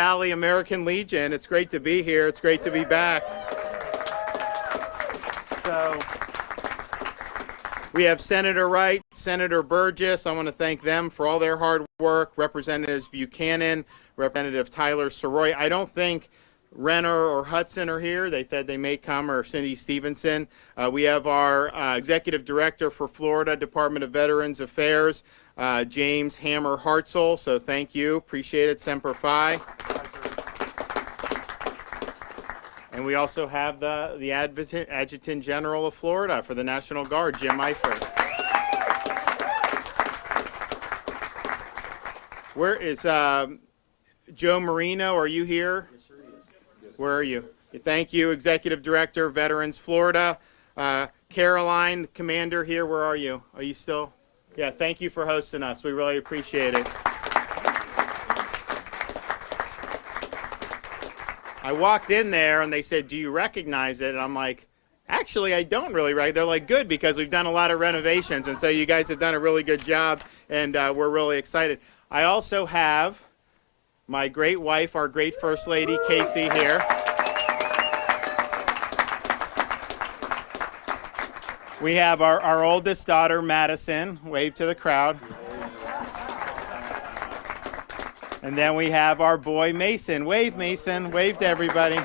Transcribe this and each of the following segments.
Valley American Legion. It's great to be here. It's great to be back. So we have Senator Wright, Senator Burgess. I want to thank them for all their hard work. Representatives Buchanan, Representative Tyler Soroy. I don't think Renner or Hudson are here. They said they may come, or Cindy Stevenson. We have our Executive Director for Florida Department of Veterans Affairs, James Hammer Hartzell. So thank you. Appreciate it. Semper Fi. And we also have the Adjutant General of Florida for the National Guard, Jim Eifert. Where is Joe Marino? Are you here? Yes, sir, he is. Where are you? Thank you, Executive Director, Veterans Florida. Caroline, the Commander here, where are you? Are you still? Yeah, thank you for hosting us. We really appreciate it. I walked in there and they said, do you recognize it? And I'm like, actually, I don't really recognize it. They're like, good, because we've done a lot of renovations. And so you guys have done a really good job, and we're really excited. I also have my great wife, our great First Lady, Casey, here. We have our oldest daughter, Madison. Wave to the crowd. And then we have our boy, Mason. Wave, Mason. Wave to everybody.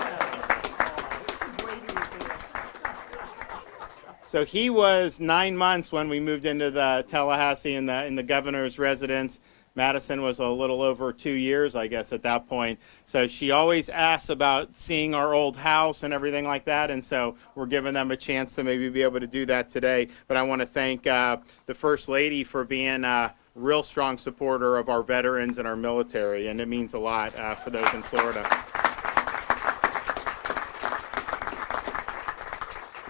So he was 9 months when we moved into the Tallahassee in the governor's residence. Madison was a little over 2 years, I guess, at that point. So she always asks about seeing our old house and everything like that, and so we're giving them a chance to maybe be able to do that today. But I want to thank the First Lady for being a real strong supporter of our veterans and our military, and it means a lot for those in Florida.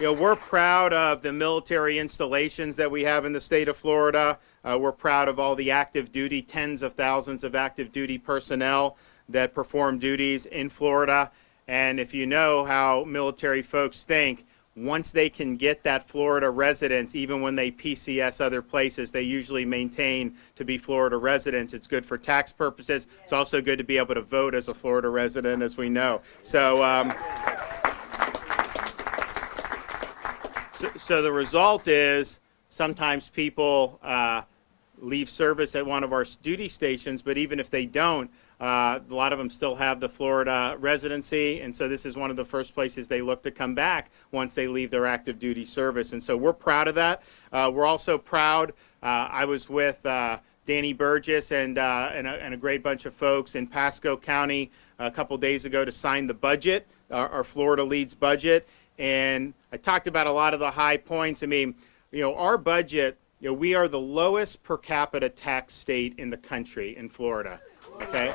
You know, we're proud of the military installations that we have in the state of Florida. We're proud of all the active duty, tens of thousands of active duty personnel that perform duties in Florida. And if you know how military folks think, once they can get that Florida residence, even when they PCS other places, they usually maintain to be Florida residents. It's good for tax purposes. It's also good to be able to vote as a Florida resident, as we know. So, so the result is sometimes people leave service at one of our duty stations, but even if they don't, a lot of them still have the Florida residency, and so this is one of the first places they look to come back once they leave their active duty service. And so we're proud of that. We're also proud. I was with Danny Burgess and a great bunch of folks in Pasco County a couple days ago to sign the budget, our Florida Leads budget. And I talked about a lot of the high points. I mean, you know, our budget, you know, we are the lowest per capita tax state in the country in Florida. Okay.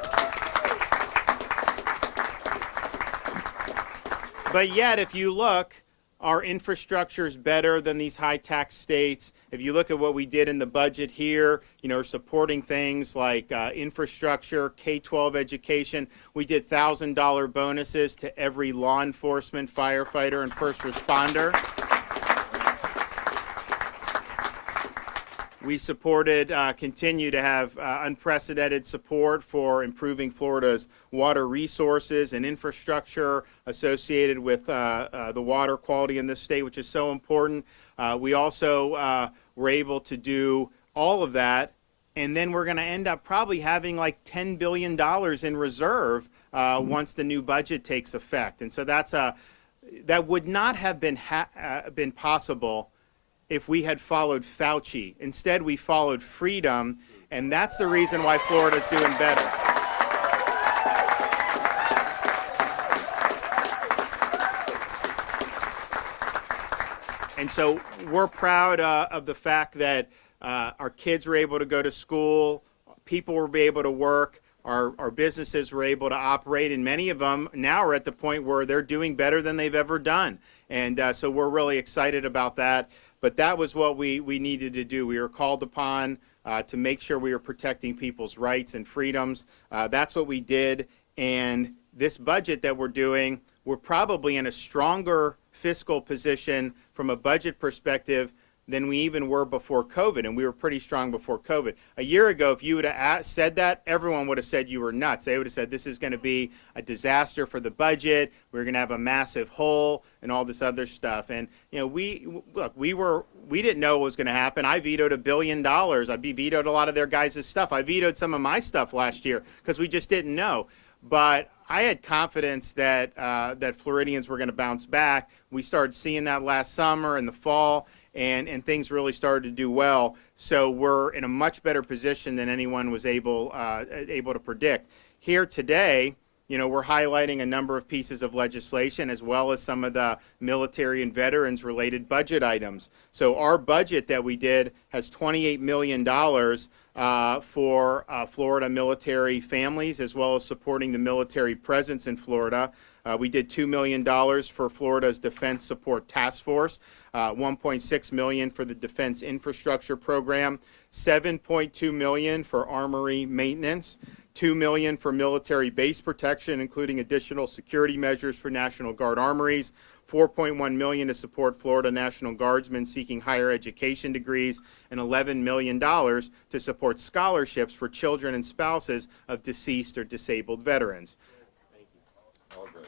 But yet, if you look, our infrastructure is better than these high tax states. If you look at what we did in the budget here, you know, supporting things like infrastructure, K-12 education. We did $1,000 bonuses to every law enforcement, firefighter, and first responder. We supported, continue to have unprecedented support for improving Florida's water resources and infrastructure associated with the water quality in this state, which is so important. We also were able to do all of that, and then we're going to end up probably having like $10 billion in reserve once the new budget takes effect. And so that would not have been possible if we had followed Fauci. Instead, we followed freedom, and that's the reason why Florida's doing better. And so we're proud of the fact that our kids were able to go to school, people were able to work, our businesses were able to operate, and many of them now are at the point where they're doing better than they've ever done. And so we're really excited about that. But that was what we needed to do. We were called upon to make sure we were protecting people's rights and freedoms. That's what we did. And this budget that we're doing, we're probably in a stronger fiscal position from a budget perspective than we even were before COVID, and we were pretty strong before COVID. A year ago, if you would have said that, everyone would have said you were nuts. They would have said this is going to be a disaster for the budget. We're going to have a massive hole and all this other stuff. And we didn't know what was going to happen. I vetoed $1 billion. I vetoed a lot of their guys' stuff. I vetoed some of my stuff last year because we just didn't know. But I had confidence that that Floridians were going to bounce back. We started seeing that last summer and the fall, and things really started to do well. So we're in a much better position than anyone was able to predict. Here today, we're highlighting a number of pieces of legislation as well as some of the military and veterans related budget items. So our budget that we did has $28 million for Florida military families, as well as supporting the military presence in Florida. We did $2 million for Florida's Defense Support Task Force, $1.6 million for the Defense Infrastructure Program, $7.2 million for armory maintenance, $2 million for military base protection, including additional security measures for National Guard armories, $4.1 million to support Florida National Guardsmen seeking higher education degrees, and $11 million to support scholarships for children and spouses of deceased or disabled veterans. Thank you. All good.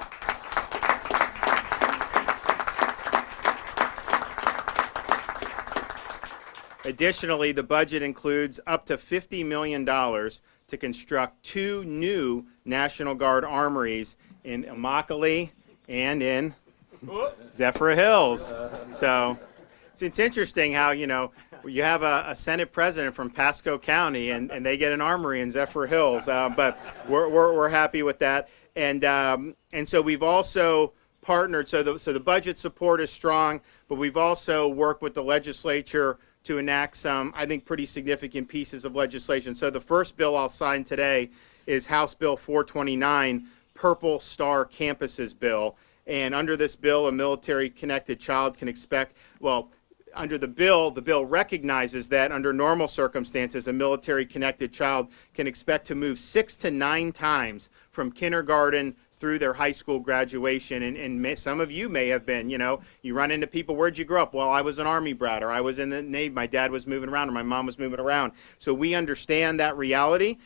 Additionally, the budget includes up to $50 million to construct 2 new National Guard armories in Immokalee and in Zephyr Hills. So it's interesting how, you have a Senate president from Pasco County and they get an armory in Zephyr Hills. But we're happy with that. And so we've also partnered, so the budget support is strong, but we've also worked with the legislature to enact some, I think, pretty significant pieces of legislation. So the first bill I'll sign today is House Bill 429, Purple Star Campuses Bill. And under this bill, a military-connected child can expect, under the bill recognizes that under normal circumstances, a military-connected child can expect to move 6 to 9 times from kindergarten through their high school graduation. And some of you may have been, you run into people, where'd you grow up? Well, I was an Army brat, or I was in the Navy, my dad was moving around, or my mom was moving around. So we understand that reality.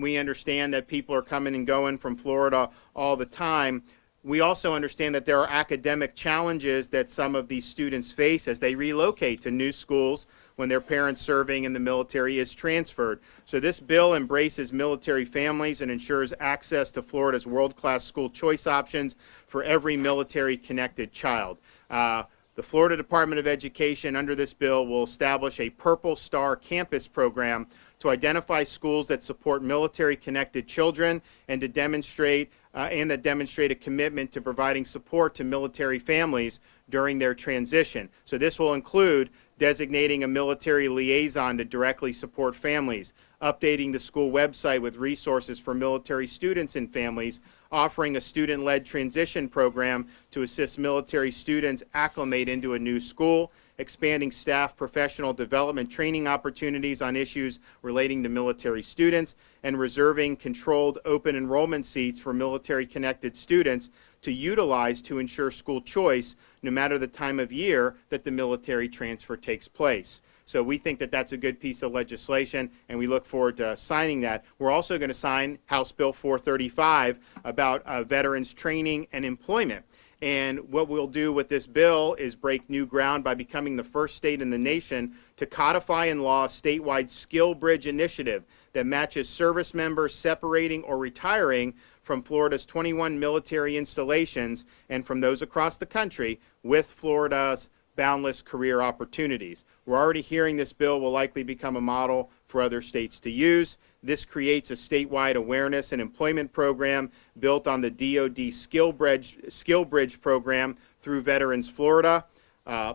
We understand that people are coming and going from Florida all the time. We also understand that there are academic challenges that some of these students face as they relocate to new schools when their parents serving in the military is transferred. So this bill embraces military families and ensures access to Florida's world-class school choice options for every military-connected child. The Florida Department of Education, under this bill, will establish a Purple Star Campus program to identify schools that support military-connected children and to demonstrate a commitment to providing support to military families during their transition. So this will include designating a military liaison to directly support families, updating the school website with resources for military students and families, offering a student-led transition program to assist military students acclimate into a new school, expanding staff professional development training opportunities on issues relating to military students, and reserving controlled open enrollment seats for military-connected students to utilize to ensure school choice no matter the time of year that the military transfer takes place. So we think that that's a good piece of legislation, and we look forward to signing that. We're also going to sign House Bill 435 about veterans training and employment. And what we'll do with this bill is break new ground by becoming the first state in the nation to codify in law a statewide skill bridge initiative that matches service members separating or retiring from Florida's 21 military installations and from those across the country with Florida's boundless career opportunities. We're already hearing this bill will likely become a model for other states to use. This creates a statewide awareness and employment program built on the DoD Skill Bridge program through Veterans Florida,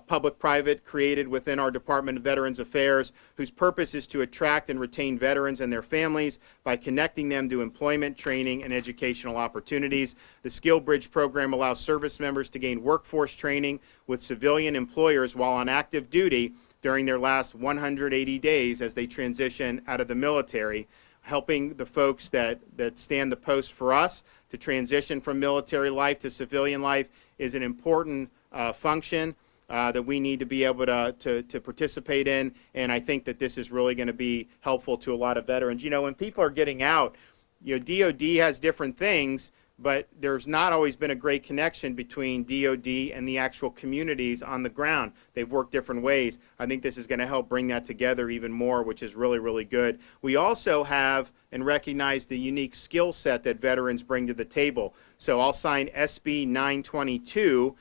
public-private created within our Department of Veterans Affairs, whose purpose is to attract and retain veterans and their families by connecting them to employment, training, and educational opportunities. The Skill Bridge program allows service members to gain workforce training with civilian employers while on active duty during their last 180 days as they transition out of the military, helping the folks that stand the post for us to transition from military life to civilian life is an important function. that we need to be able to participate in, and I think that this is really going to be helpful to a lot of veterans. You know, when people are getting out, you know, DOD has different things, but there's not always been a great connection between DOD and the actual communities on the ground. They've worked different ways. I think this is going to help bring that together even more, which is really, really good. We also have and recognize the unique skill set that veterans bring to the table. So I'll sign SB 922,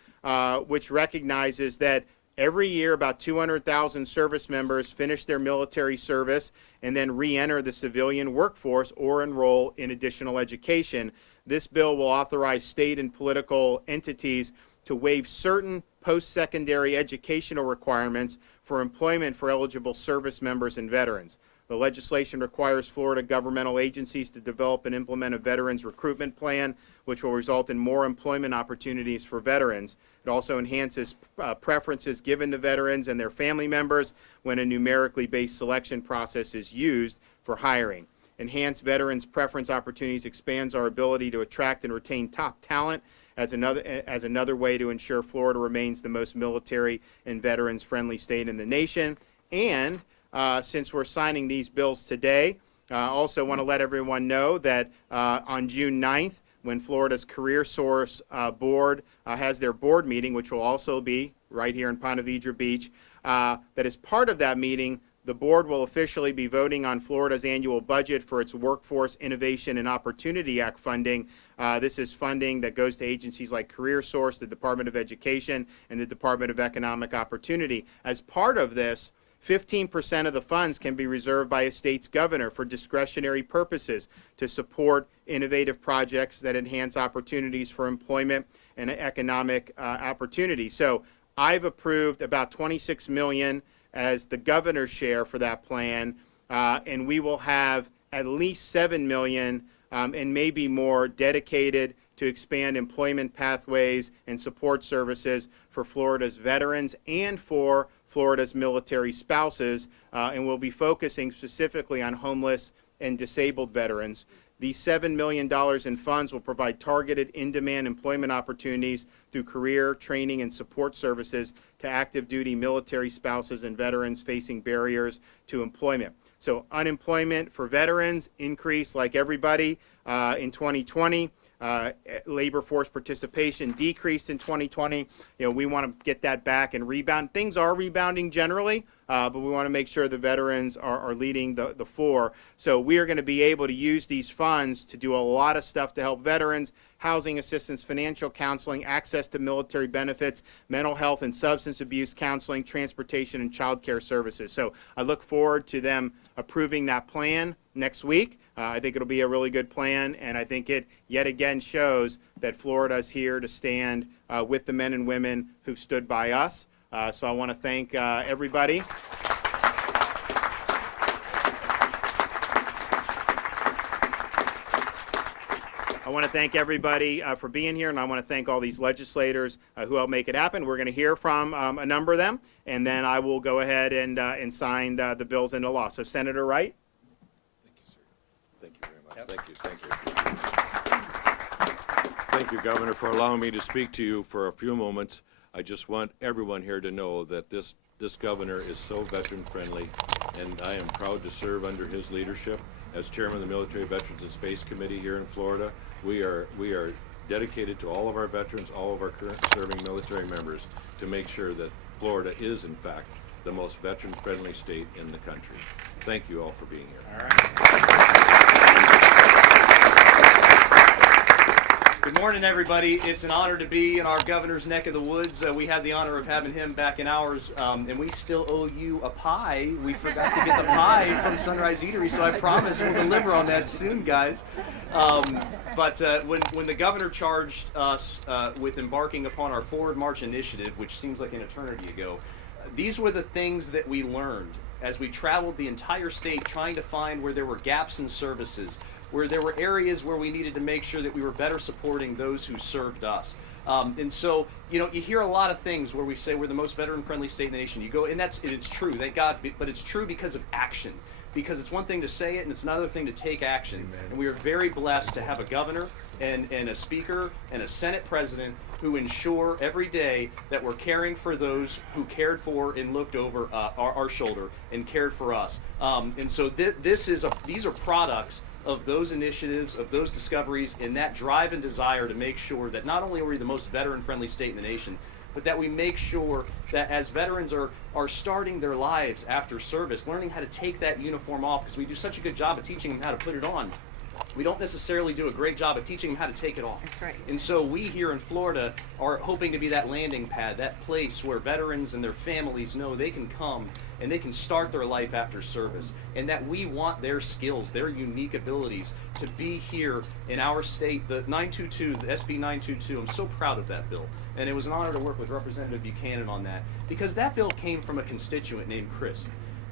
which recognizes that every year about 200,000 service members finish their military service and then re-enter the civilian workforce or enroll in additional education. This bill will authorize state and political entities to waive certain post-secondary educational requirements for employment for eligible service members and veterans. The legislation requires Florida governmental agencies to develop and implement a veterans recruitment plan, which will result in more employment opportunities for veterans. It also enhances preferences given to veterans and their family members when a numerically based selection process is used for hiring. Enhanced veterans preference opportunities expands our ability to attract and retain top talent as another way to ensure Florida remains the most military and veterans friendly state in the nation. And since we're signing these bills today, I also want to let everyone know that on June 9th, when Florida's Career Source Board has their board meeting, which will also be right here in Ponte Vedra Beach, that as part of that meeting, the board will officially be voting on Florida's annual budget for its Workforce Innovation and Opportunity Act funding. This is funding that goes to agencies like Career Source, the Department of Education, and the Department of Economic Opportunity. As part of this, 15% of the funds can be reserved by a state's governor for discretionary purposes to support innovative projects that enhance opportunities for employment and economic opportunity. So I've approved about $26 million as the governor's share for that plan, and we will have at least $7 million and maybe more dedicated to expand employment pathways and support services for Florida's veterans and for Florida's military spouses, and we'll be focusing specifically on homeless and disabled veterans. These $7 million in funds will provide targeted in-demand employment opportunities through career, training, and support services to active duty military spouses and veterans facing barriers to employment. So unemployment for veterans increased like everybody in 2020. Labor force participation decreased in 2020. You know, we want to get that back and rebound. Things are rebounding generally, but we want to make sure the veterans are leading the fore. So we are going to be able to use these funds to do a lot of stuff to help veterans: housing assistance, financial counseling, access to military benefits, mental health and substance abuse counseling, transportation, and child care services. So I look forward to them approving that plan next week. I think it'll be a really good plan, and I think it yet again shows that Florida is here to stand with the men and women who've stood by us. So I want to thank everybody. I want to thank everybody for being here, and I want to thank all these legislators who helped make it happen. We're going to hear from a number of them, and then I will go ahead and sign the bills into law. So, Senator Wright. Thank you, sir. Thank you very much. Thank you. Thank you, Governor, for allowing me to speak to you for a few moments. I just want everyone here to know that this governor is so veteran friendly, and I am proud to serve under his leadership. As chairman of the Military Veterans and Space Committee here in Florida, we are dedicated to all of our veterans, all of our current serving military members, to make sure that Florida is, in fact, the most veteran-friendly state in the country. Thank you all for being here. All right. Good morning, everybody. It's an honor to be in our governor's neck of the woods. We had the honor of having him back in ours, and we still owe you a pie. We forgot to get the pie from Sunrise Eatery, so I promise we'll deliver on that soon, guys. But when the governor charged us with embarking upon our Forward March initiative, which seems like an eternity ago, these were the things that we learned as we traveled the entire state trying to find where there were gaps in services, where there were areas where we needed to make sure that we were better supporting those who served us. And so, you know, you hear a lot of things where we say we're the most veteran-friendly state in the nation. You go, and it's true, thank God, but it's true because of action. because it's one thing to say it and it's another thing to take action. And we are very blessed to have a governor and a speaker and a Senate president who ensure every day that we're caring for those who cared for and looked over our shoulder and cared for us. And so these are products of those initiatives, of those discoveries, and that drive and desire to make sure that not only are we the most veteran-friendly state in the nation, but that we make sure that as veterans are starting their lives after service, learning how to take that uniform off, because we do such a good job of teaching them how to put it on. We don't necessarily do a great job of teaching them how to take it off. That's right. And so we here in Florida are hoping to be that landing pad, that place where veterans and their families know they can come and they can start their life after service, and that we want their skills, their unique abilities to be here in our state. The 922, the SB 922, I'm so proud of that bill. And it was an honor to work with Representative Buchanan on that, because that bill came from a constituent named Chris.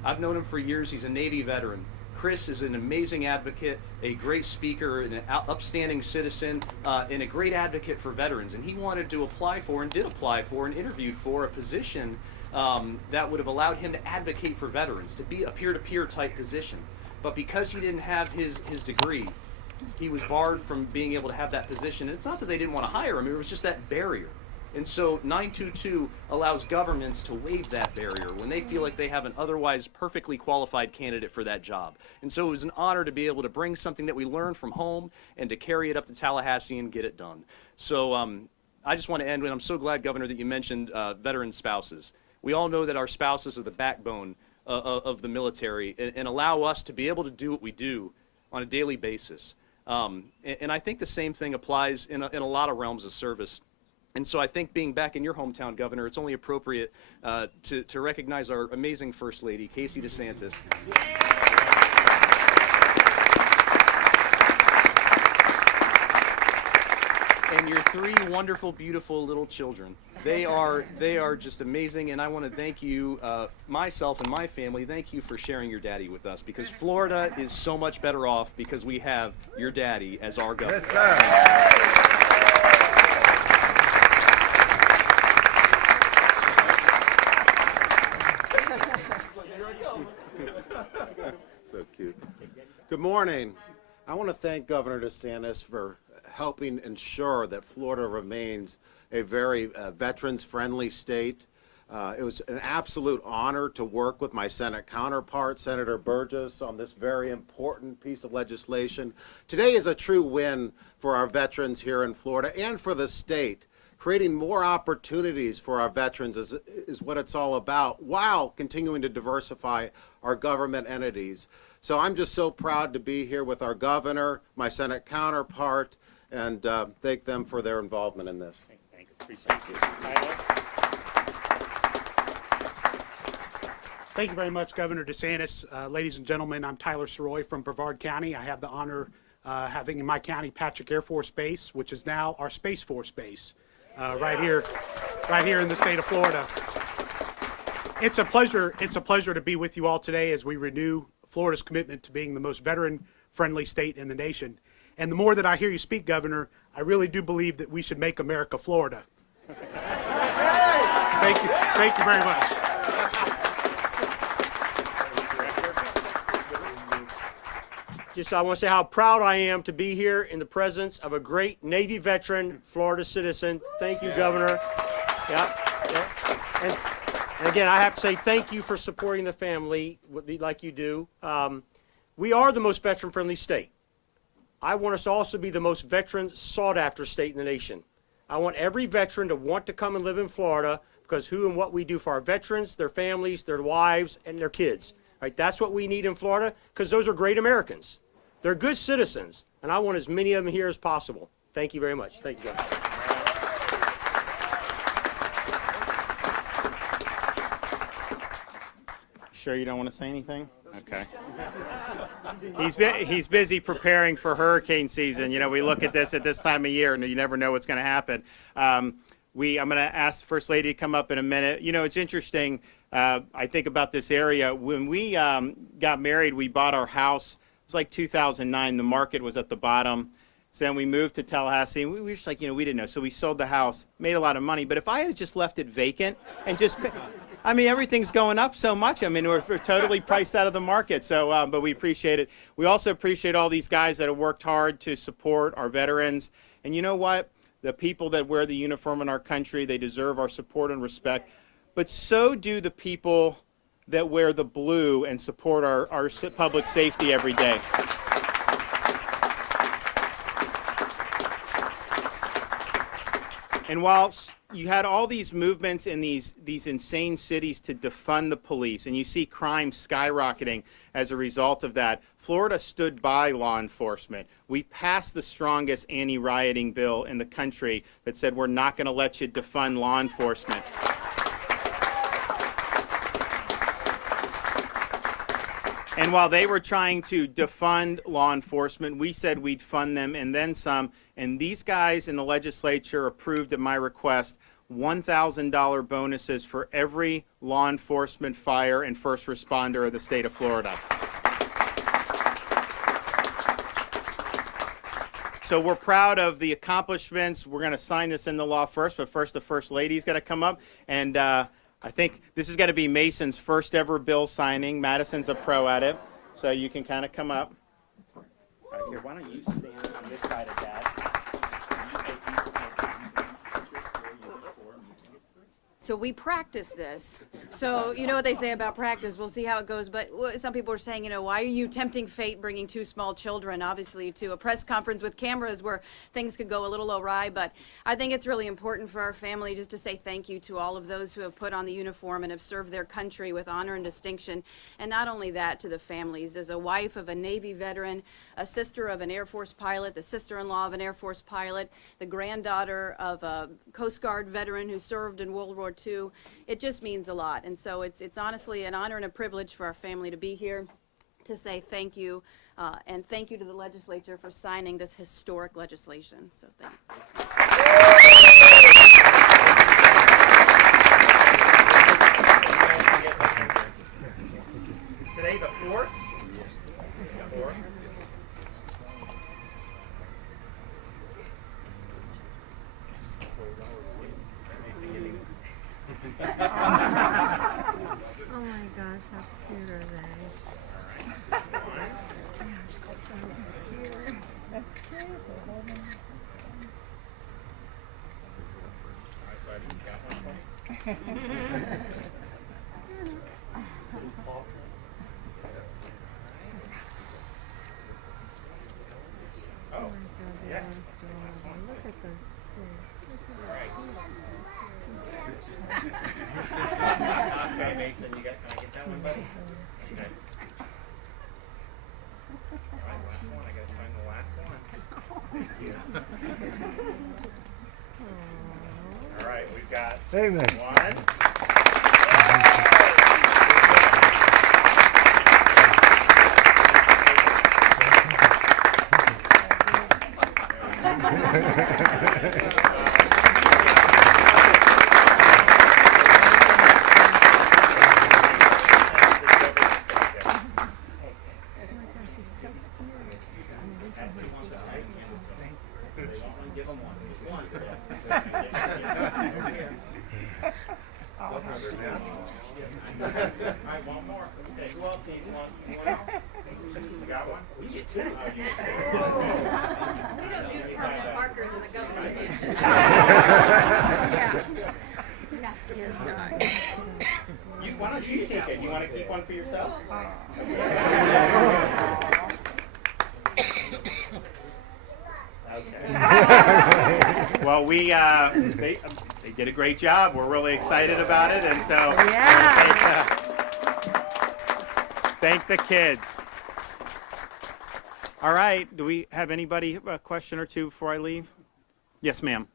I've known him for years. He's a Navy veteran. Chris is an amazing advocate, a great speaker, and an upstanding citizen, and a great advocate for veterans. And he wanted to apply for, and did apply for, and interviewed for a position that would have allowed him to advocate for veterans, to be a peer-to-peer type position. But because he didn't have his degree, he was barred from being able to have that position. And it's not that they didn't want to hire him, it was just that barrier. And so 922 allows governments to waive that barrier when they feel like they have an otherwise perfectly qualified candidate for that job. And so it was an honor to be able to bring something that we learned from home and to carry it up to Tallahassee and get it done. So I just want to end with, I'm so glad, Governor, that you mentioned veteran spouses. We all know that our spouses are the backbone of the military and allow us to be able to do what we do on a daily basis. And I think the same thing applies in a lot of realms of service. And so I think, being back in your hometown, Governor, it's only appropriate to recognize our amazing First Lady, Casey DeSantis. And your three wonderful, beautiful little children. They are just amazing, and I want to thank you, myself and my family, thank you for sharing your daddy with us, because Florida is so much better off because we have your daddy as our governor. Yes, sir. So cute. Good morning. I want to thank Governor DeSantis for helping ensure that Florida remains a very veterans-friendly state. It was an absolute honor to work with my Senate counterpart, Senator Burgess, on this very important piece of legislation. Today is a true win for our veterans here in Florida and for the state. Creating more opportunities for our veterans is what it's all about, while continuing to diversify our government entities. So I'm just so proud to be here with our governor, my Senate counterpart, and thank them for their involvement in this. Thanks. Appreciate you. Tyler? Thank you very much, Governor DeSantis. Ladies and gentlemen, I'm Tyler Soroy from Brevard County. I have the honor having in my county Patrick Air Force Base, which is now our Space Force Base, right here in the state of Florida. It's a pleasure to be with you all today as we renew Florida's commitment to being the most veteran-friendly state in the nation. And the more that I hear you speak, Governor, I really do believe that we should make America Florida. Thank you very much. I want to say how proud I am to be here in the presence of a great Navy veteran, Florida citizen. Thank you, Governor. Yeah. And again, I have to say thank you for supporting the family like you do. We are the most veteran-friendly state. I want us to also be the most veteran sought-after state in the nation. I want every veteran to want to come and live in Florida because who and what we do for our veterans, their families, their wives, and their kids. Right? That's what we need in Florida, because those are great Americans. They're good citizens, and I want as many of them here as possible. Thank you very much. Thank you, Governor. Sure you don't want to say anything? Okay. He's busy preparing for hurricane season. You know, we look at this time of year, and you never know what's going to happen. I'm going to ask the First Lady to come up in a minute. You know, it's interesting. I think about this area. When we got married, we bought our house. It was like 2009. The market was at the bottom. So then we moved to Tallahassee, and we were just like, you know, we didn't know. So we sold the house, made a lot of money. But if I had just left it vacant and just I mean, everything's going up so much. I mean, we're totally priced out of the market. So, but we appreciate it. We also appreciate all these guys that have worked hard to support our veterans. And you know what? The people that wear the uniform in our country, they deserve our support and respect. But so do the people that wear the blue and support our public safety every day. And while you had all these movements in these insane cities to defund the police, and you see crime skyrocketing as a result of that, Florida stood by law enforcement. We passed the strongest anti-rioting bill in the country that said we're not going to let you defund law enforcement. And while they were trying to defund law enforcement, we said we'd fund them and then some. And these guys in the legislature approved at my request $1,000 bonuses for every law enforcement, fire, and first responder of the state of Florida. So we're proud of the accomplishments. We're going to sign this into law first, but first the First Lady's got to come up. And I think this is going to be Mason's first ever bill signing. Madison's a pro at it, so you can kind of come up. All right, here, why don't you stand on this side of Dad? So we practice this. So you know what they say about practice. We'll see how it goes. But some people are saying, you know, why are you tempting fate bringing two small children, obviously, to a press conference with cameras where things could go a little awry. But I think it's really important for our family just to say thank you to all of those who have put on the uniform and have served their country with honor and distinction. And not only that, to the families. As a wife of a Navy veteran, a sister of an Air Force pilot, the sister-in-law of an Air Force pilot, the granddaughter of a Coast Guard veteran who served in World War II, it just means a lot. And so it's honestly an honor and a privilege for our family to be here to say thank you, and thank you to the legislature for signing this historic legislation. So thank you. Is today the 4th? The 4th. Oh my gosh, how cute are they? So cute. That's cute. Oh, yes. Look at those Okay, Mason, can I get that one, buddy? Okay. All right, last one. I gotta sign the last one. Thank you. All right, we've got one. Give them one. Just one. All right, one more. Okay, who else needs one? Anyone else? You got one? You get two. Oh, you get two. We don't do permanent markers in the governor's mansion. Why don't you take it? You want to keep one for yourself? Okay. Well, they did a great job. We're really excited about it, and so thank the kids. All right. Do we have anybody a question or two before I leave? Yes, ma'am.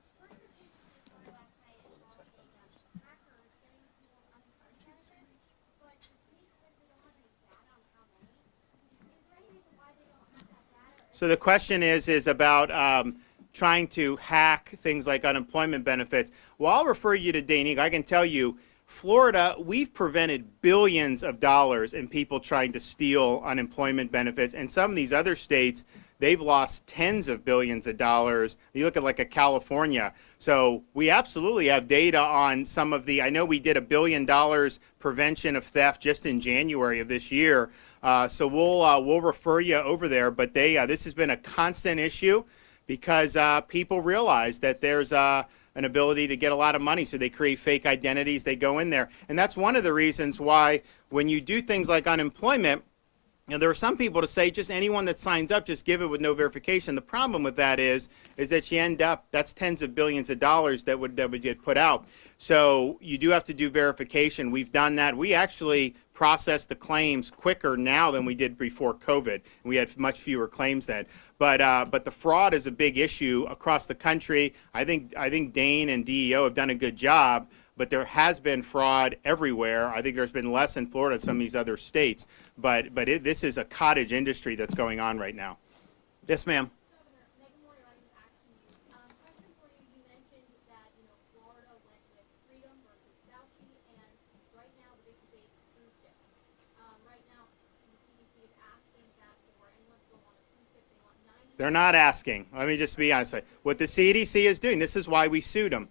So the question is about trying to hack things like unemployment benefits. Well, I'll refer you to Dane Eagle. I can tell you, Florida, we've prevented billions of dollars in people trying to steal unemployment benefits. And some of these other states, they've lost tens of billions of dollars. You look at like a California. So we absolutely have data on some of the, I know we did $1 billion prevention of theft just in January of this year. So we'll refer you over there. But this has been a constant issue because people realize that there's an ability to get a lot of money. So they create fake identities. They go in there. And that's one of the reasons why when you do things like unemployment, there are some people to say just anyone that signs up, just give it with no verification. The problem with that is that you end up, that's tens of billions of dollars that would get put out. So you do have to do verification. We've done that. We actually process the claims quicker now than we did before COVID. We had much fewer claims then. But the fraud is a big issue across the country. I think Dane and DEO have done a good job, but there has been fraud everywhere. I think there's been less in Florida than some of these other states. But this is a cottage industry that's going on right now. Yes, ma'am. They're not asking. Let me just be honest. What the CDC is doing, this is why we sued them.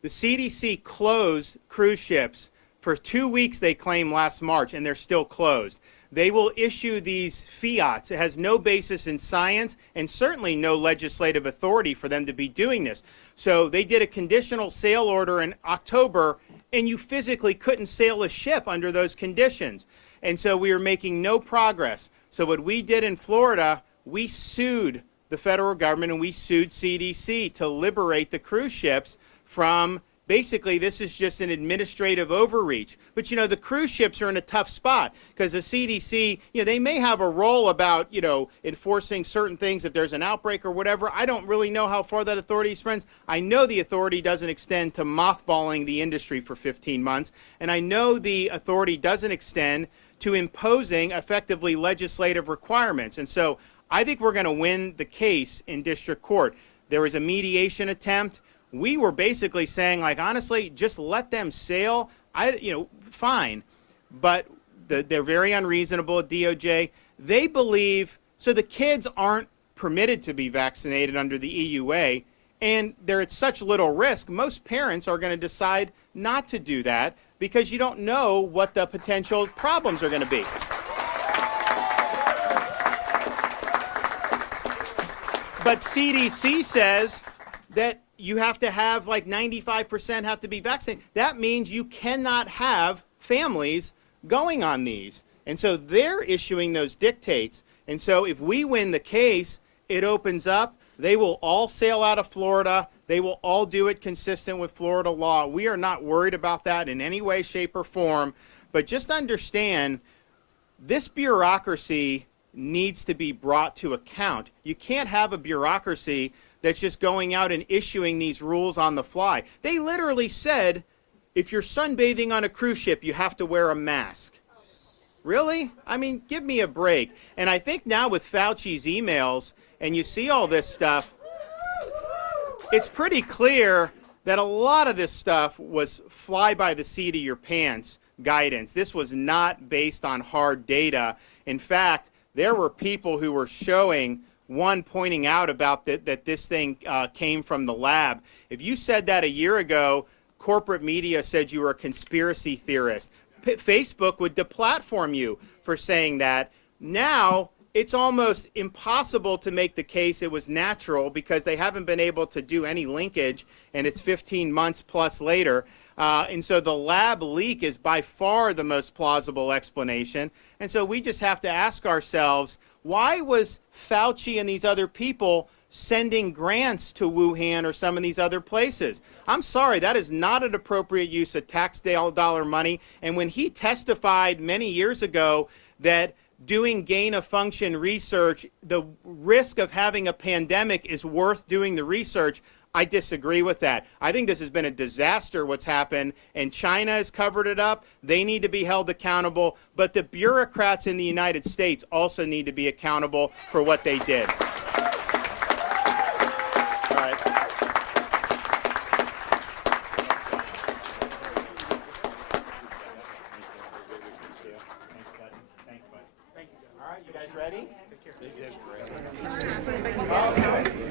The CDC closed cruise ships for 2 weeks, they claim, last March, and they're still closed. They will issue these fiats. It has no basis in science and certainly no legislative authority for them to be doing this. So they did a conditional sail order in October, and you physically couldn't sail a ship under those conditions. And so we are making no progress. So what we did in Florida, we sued the federal government and we sued CDC to liberate the cruise ships from, basically, this is just an administrative overreach. But, the cruise ships are in a tough spot because the CDC, they may have a role about, enforcing certain things if there's an outbreak or whatever. I don't really know how far that authority extends. I know the authority doesn't extend to mothballing the industry for 15 months. And I know the authority doesn't extend to imposing effectively legislative requirements. And so I think we're going to win the case in district court. There was a mediation attempt. We were basically saying, like, honestly, just let them sail. Fine. But they're very unreasonable at DOJ. They believe, so the kids aren't permitted to be vaccinated under the EUA, and they're at such little risk, most parents are going to decide not to do that because you don't know what the potential problems are going to be. But CDC says that you have to have like 95% have to be vaccinated. That means you cannot have families going on these. And so they're issuing those dictates. And so if we win the case, it opens up. They will all sail out of Florida. They will all do it consistent with Florida law. We are not worried about that in any way, shape, or form. But just understand, this bureaucracy needs to be brought to account. You can't have a bureaucracy that's just going out and issuing these rules on the fly. They literally said, if you're sunbathing on a cruise ship, you have to wear a mask. Really? I mean, give me a break. And I think now with Fauci's emails, and you see all this stuff, it's pretty clear that a lot of this stuff was fly by the seat of your pants guidance. This was not based on hard data. In fact, there were people who were showing, pointing out about that this thing came from the lab. If you said that a year ago, corporate media said you were a conspiracy theorist. Facebook would deplatform you for saying that. Now, it's almost impossible to make the case it was natural because they haven't been able to do any linkage, and it's 15 months plus later. And so the lab leak is by far the most plausible explanation. And so we just have to ask ourselves, why was Fauci and these other people sending grants to Wuhan or some of these other places? I'm sorry, that is not an appropriate use of tax dollar money. And when he testified many years ago that doing gain-of-function research, the risk of having a pandemic is worth doing the research, I disagree with that. I think this has been a disaster what's happened, and China has covered it up. They need to be held accountable, but the bureaucrats in the United States also need to be accountable for what they did. All right. All right, you guys ready? Thank you.